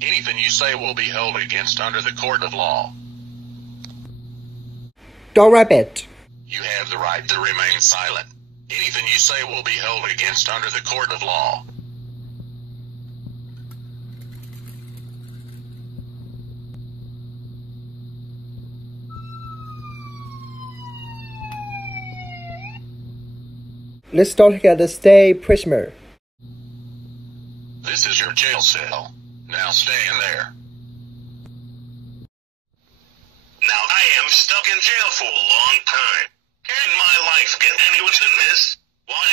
Anything you say will be held against under the court of law. Dog Rabbit. You have the right to remain silent. Anything you say will be held against under the court of law. Let's start together. Stay prisoner. This is your jail cell. Now stay in there. Now I am stuck in jail for a long time. Can my life get any worse than this? Why